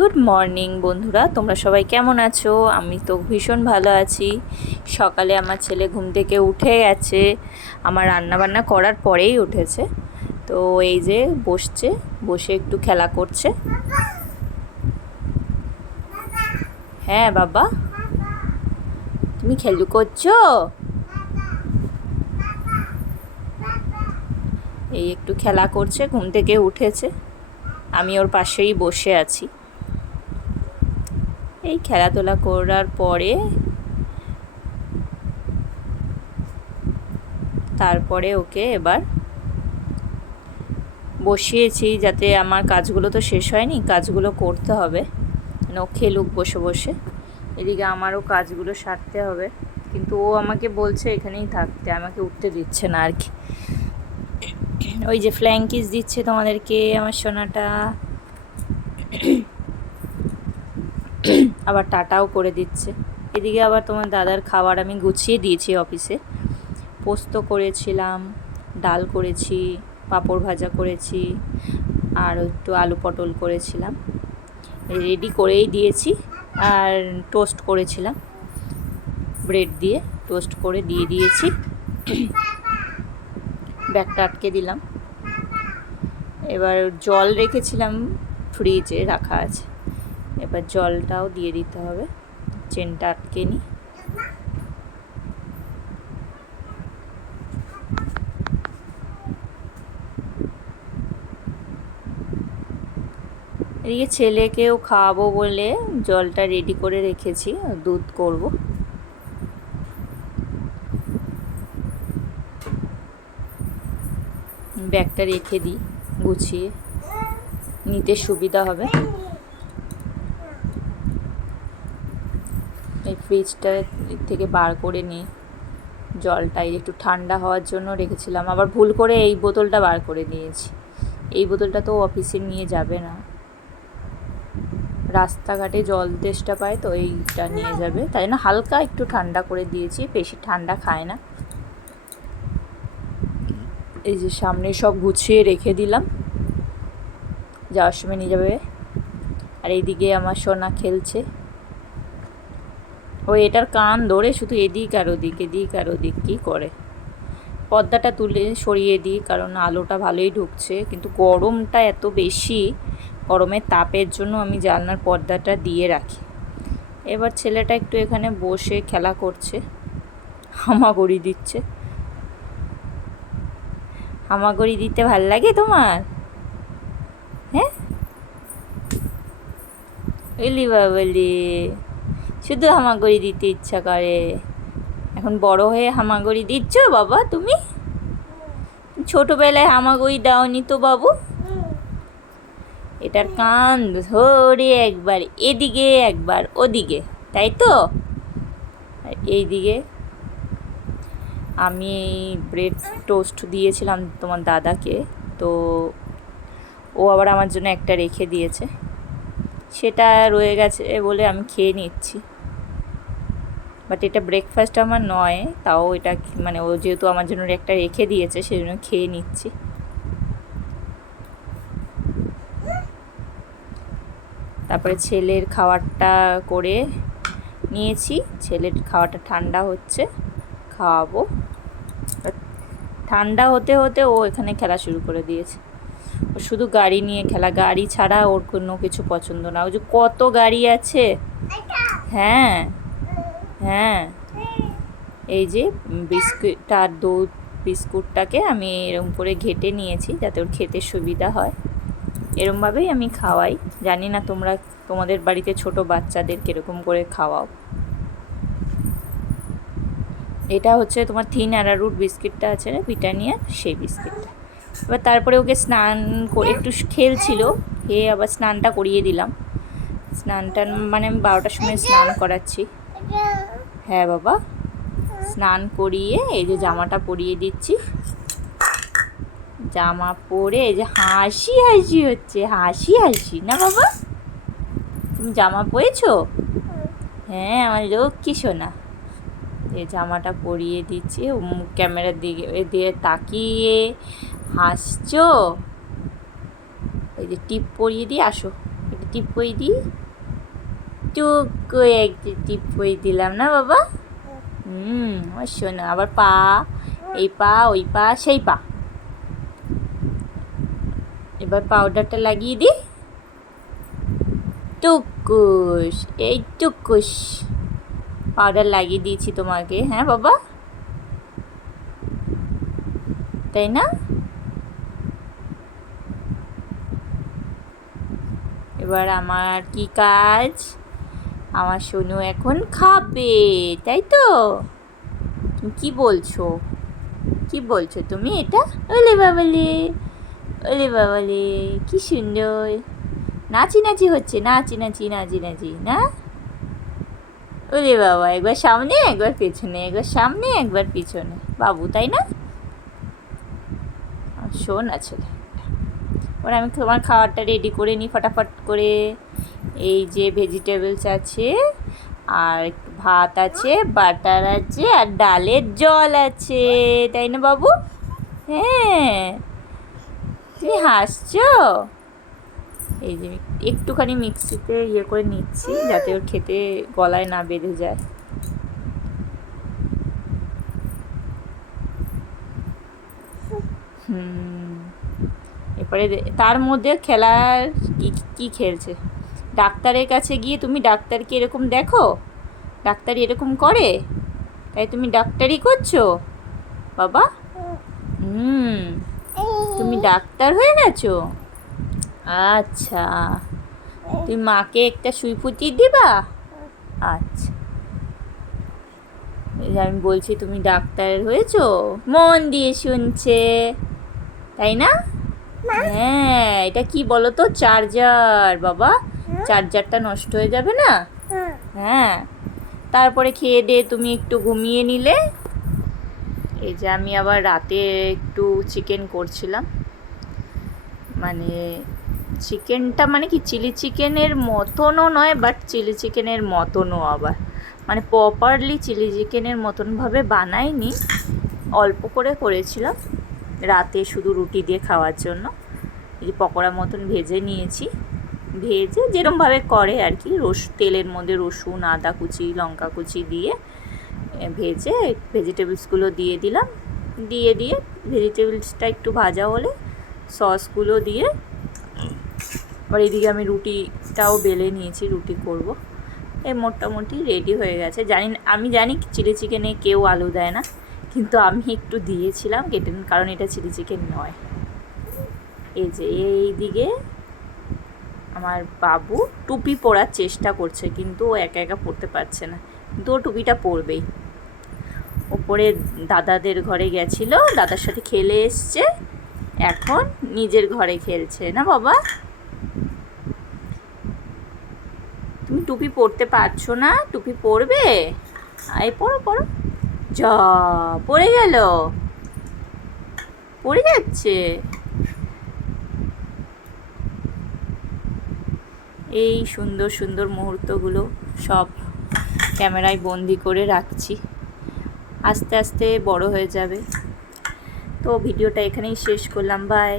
Good morning বন্ধুরা, তোমরা সবাই কেমন আছো? আমি তো ভীষণ ভালো আছি। সকালে আমার ছেলে ঘুম থেকে উঠে গেছে, আমার রান্নাবান্না করার পরেই উঠেছে। তো এই যে বসছে, বসে একটু খেলা করছে। হ্যাঁ বাবা, তুমি খেলু করছো? এই একটু খেলা করছে, ঘুম থেকে উঠেছে, আমি ওর পাশেই বসে আছি। এই খেলাধুলা করার পরে তারপরে ওকে এবার বসিয়েছি, যাতে আমার কাজগুলো তো শেষ হয়নি, কাজগুলো করতে হবে। ও খেলুক বসে বসে, এদিকে আমারও কাজগুলো সারতে হবে। কিন্তু ও আমাকে বলছে এখানেই থাকতে, আমাকে উঠতে দিচ্ছে না আর কি। ওই যে ফ্ল্যাং কিস দিচ্ছে তোমাদেরকে আমার সোনাটা, আবার টাটাও করে দিচ্ছে। এদিকে আবার তোমার দাদার খাবার আমি গুছিয়ে দিয়েছি অফিসে। পোস্ত করেছিলাম, ডাল করেছি, পাঁপড় ভাজা করেছি, আর একটু আলু পটল করেছিলাম, রেডি করেই দিয়েছি। আর টোস্ট করেছিলাম, ব্রেড দিয়ে টোস্ট করে দিয়ে দিয়েছি। ব্যাগটা আটকে দিলাম। এবার জল রেখেছিলাম, ফ্রিজে রাখা আছে, এবার জলটাও দিয়ে দিতে হবে, চেনটা আটকে নিই। এদিকে ছেলেকেও খাওয়াবো বলে জলটা রেডি করে রেখেছি, দুধ করব। ব্যাগটা রেখে দিই, গুছিয়ে নিতে সুবিধা হবে। এই ফ্রিজটা থেকে বার করে নিয়ে জলটা একটু ঠান্ডা হওয়ার জন্য রেখেছিলাম, আবার ভুল করে এই বোতলটা বার করে নিয়েছি। এই বোতলটা তো অফিসে নিয়ে যাবে না, রাস্তাঘাটে জল তেষ্টা পায় তো এইটা নিয়ে যাবে, তাই জন্য হালকা একটু ঠান্ডা করে দিয়েছি, বেশি ঠান্ডা খায় না। এই যে সামনে সব গুছিয়ে রেখে দিলাম, যাওয়ার সময় নিয়ে যাবে। আর এইদিকে আমার সোনা খেলছে, ও এটার কান ধরে শুধু এদিক আর ওদিক, এদিক আর ওদিক কী করে। পর্দাটা তুলে সরিয়ে দিই, কারণ আলোটা ভালোই ঢুকছে, কিন্তু গরমটা এত বেশি, গরমের তাপের জন্য আমি জানলার পর্দাটা দিয়ে রাখি। এবার ছেলেটা একটু এখানে বসে খেলা করছে, হামাগুড়ি দিচ্ছে। হামাগুড়ি দিতে ভাল লাগে তোমার? হ্যাঁ, এলি বাবলি, শুধু হামাগুড়ি দিতে ইচ্ছা করে। এখন বড় হয়ে হামাগুড়ি দিচ্ছ বাবা তুমি? ছোটবেলায় হামাগুড়ি দাওনি তো বাবু? এটার কান ধরে একবার এদিকে একবার ওদিকে, তাই তো? এইদিকে আমি ব্রেড টোস্ট দিয়েছিলাম তোমার দাদাকে, তো ও আবার আমার জন্য একটা রেখে দিয়েছে, সেটা রয়ে গেছে বলে আমি খেয়ে নিচ্ছি। বাট এটা ব্রেকফাস্ট আমার নয়, তাও এটা মানে ও যেহেতু আমার জন্য একটা রেখে দিয়েছে সেজন্য খেয়ে নিচ্ছি। তারপরে ছেলের খাবারটা করে নিয়েছি, ছেলের খাওয়াটা ঠান্ডা হচ্ছে, খাওয়াবো। ঠান্ডা হতে হতে ও এখানে খেলা শুরু করে দিয়েছে। ও শুধু গাড়ি নিয়ে খেলা, গাড়ি ছাড়া ওর কোনো কিছু পছন্দ না। ওই যে কত গাড়ি আছে। হ্যাঁ হ্যাঁ, এই যে বিস্কুট আর দুধ, বিস্কুটটাকে আমি এরম করে ঘেটে নিয়েছি যাতে ওর খেতে সুবিধা হয়, এরমভাবেই আমি খাওয়াই। জানি না তোমরা তোমাদের বাড়িতে ছোট বাচ্চাদের কীরকম করে খাওয়াও। এটা হচ্ছে তোমার থিন অ্যারারুট বিস্কিটটা আছে না, ব্রিটানিয়া, সেই বিস্কিটটা। এবার তারপরে ওকে স্নান করে একটু খেলছিল, খেয়ে আবার স্নানটা করিয়ে দিলাম। স্নানটা মানে আমি 12টার সময় স্নান করাচ্ছি। হ্যাঁ বাবা, স্নান করিয়ে এই যে জামাটা পরিয়ে দিচ্ছি। জামা পরে এই যে হাসি হাসি হচ্ছে, হাসি হাসি না বাবা? তুমি জামা পরেছো? হ্যাঁ আমার লক্ষ্মী সোনা। এই জামাটা পরিয়ে দিচ্ছি, ক্যামেরার দিকে দিয়ে তাকিয়ে হাসছো। এই যে টিপ পরিয়ে দিয়ে আসো, একটু টিপই দিই, টুক করে একটা টিপই দিলাম না বাবা? আমার শোনো। আবার পা, এই পা ওই পা সেই পা। এবার পাউডারটা লাগিয়ে দিই, টুকুস, এই টুকুস পাউডার লাগিয়ে দিয়েছি তোমাকে। হ্যাঁ বাবা, তাই না? এবার আমার কি কাজ? আমার সোনু এখন খাবে, তাই তো? তুমি কি বলছো? কি বলছো তুমি এটা? ওলে বাবালে, ওলে বাবালে, কি সুন্দর নাচি নাচি হচ্ছে, নাচি নাচি নাচি নাচি না? ওলে বাবা, একবার সামনে একবার পেছনে, একবার সামনে একবার পিছনে, বাবু তাই না? শোন আছে। এবার আমি তোমার খাবারটা রেডি করে নিই ফটাফট করে। এই যে ভেজিটেবলস আছে, আর ভাত আছে, বাটার আছে, আর ডালের জল আছে, তাই না বাবু? হ্যাঁ, তুমি হাসছো? এই যে একটুখানি মিক্সিতে ইয়ে করে নিচ্ছি যাতে ওর খেতে গলায় না বেঁধে যায়। এরপরে তার মধ্যে খেলার কি খেলছে। ডাক্তারের কাছে গিয়ে তুমি ডাক্তারকে এরকম দেখো, ডাক্তার এরকম করে, তাই তুমি ডাক্তারি করছো বাবা? তুমি ডাক্তার হয়ে গেছো? আচ্ছা, তুমি মাকে একটা সুই ফুটিয়ে দিবা? আচ্ছা, আমি বলছি তুমি ডাক্তার হয়েছো, মন দিয়ে শুনছে, তাই না? হ্যাঁ, এটা কি বলো তো? চার্জার বাবা, চার্জারটা নষ্ট হয়ে যাবে না? হ্যাঁ, তারপরে খেয়ে দিয়ে তুমি একটু ঘুমিয়ে নিলে। এই যে আমি আবার রাতে একটু চিকেন করছিলাম, মানে চিকেনটা মানে কি চিলি চিকেনের মতনও নয়, বাট চিলি চিকেনের মতনও আবার, মানে প্রপারলি চিলি চিকেনের মতনভাবে বানাইনি, অল্প করে করেছিলাম রাতে শুধু রুটি দিয়ে খাওয়ার জন্য। এই যে পকোড়া মতন ভেজে নিয়েছি, ভেজে যেরমভাবে করে আর কি, তেলের মধ্যে রসুন, আদা কুচি, লঙ্কা কুচি দিয়ে ভেজে ভেজিটেবলসগুলো দিয়ে দিলাম, দিয়ে ভেজিটেবলসটা একটু ভাজা হলে সসগুলো দিয়ে, আবার এদিকে আমি রুটিটাও বেলে নিয়েছি, রুটি করব। এই মোটামুটি রেডি হয়ে গেছে। আমি জানি চিলি চিকেনে কেউ আলু দেয় না, কিন্তু আমি একটু দিয়েছিলাম কেটে, কারণ এটা চিলি চিকেন নয়। এই যে এইদিকে আমার বাবু টুপি পরার চেষ্টা করছে, কিন্তু ও একা একা পরতে পারছে না, কিন্তু ও টুপিটা পরবেই। ওপরে দাদাদের ঘরে গেছিলো, দাদার সাথে খেলে এসছে, এখন নিজের ঘরে খেলছে না বাবা? তুমি টুপি পরতে পারছো না? টুপি পরবে? আয় পরো পরো। যা, পড়ে গেল, পড়ে যাচ্ছে। এই সুন্দর সুন্দর মুহূর্তগুলো সব ক্যামেরায় বন্দি করে রাখছি, আস্তে আস্তে বড় হয়ে যাবে। তো ভিডিওটা এখানেই শেষ করলাম, বাই।